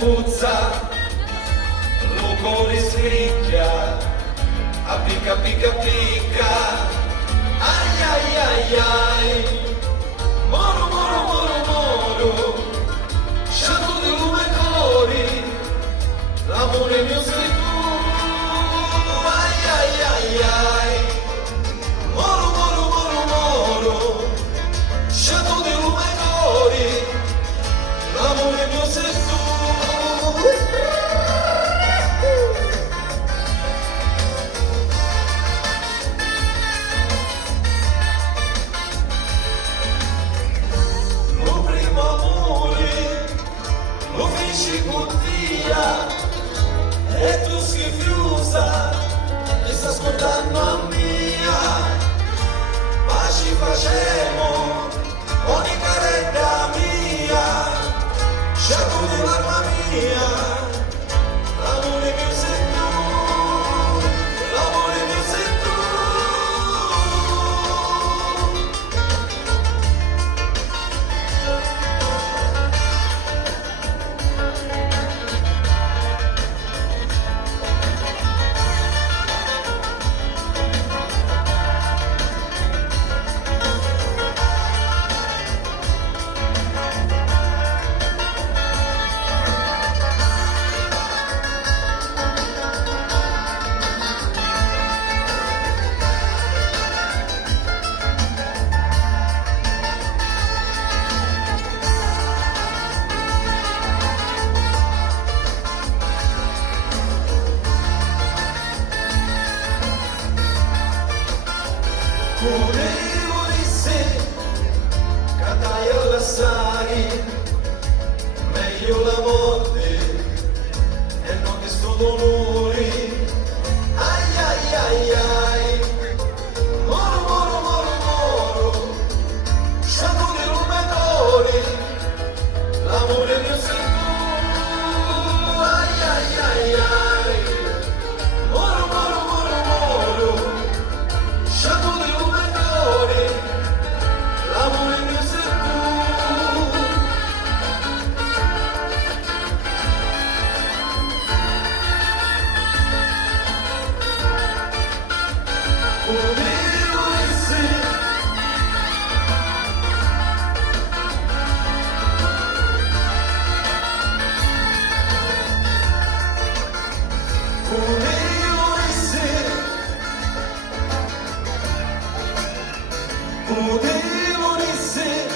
puzza, l'ucoli scricchia, a picca picca picca, ai ai ai ai, moro moro moro moro, sciato di lume e colori, l'amore mio sei tu, ai ai ai ai, moro moro moro moro, sciato di lume e colori, l'amore mio sei tu. Lo primo amore lo feci con via e tu schifiusa mi sta ascoltando a mia, ma ci facemo ogni caretta mia. Sciato dell'arma mia, l'amore mio sei tu, l'amore mio sei tu. Volevo di sé, cantai all'assai, meglio la morte e non questo dolore. Ai ai ai ai, moro moro moro moro, sciato di lume, l'amore mio sei tu. Ai ai ai ai, moro moro moro moro, sciato di l'amore mio sei tu. Volevo essere volevo essere volevo essere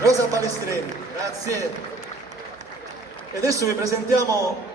Rosa Balestrini, grazie. E adesso vi presentiamo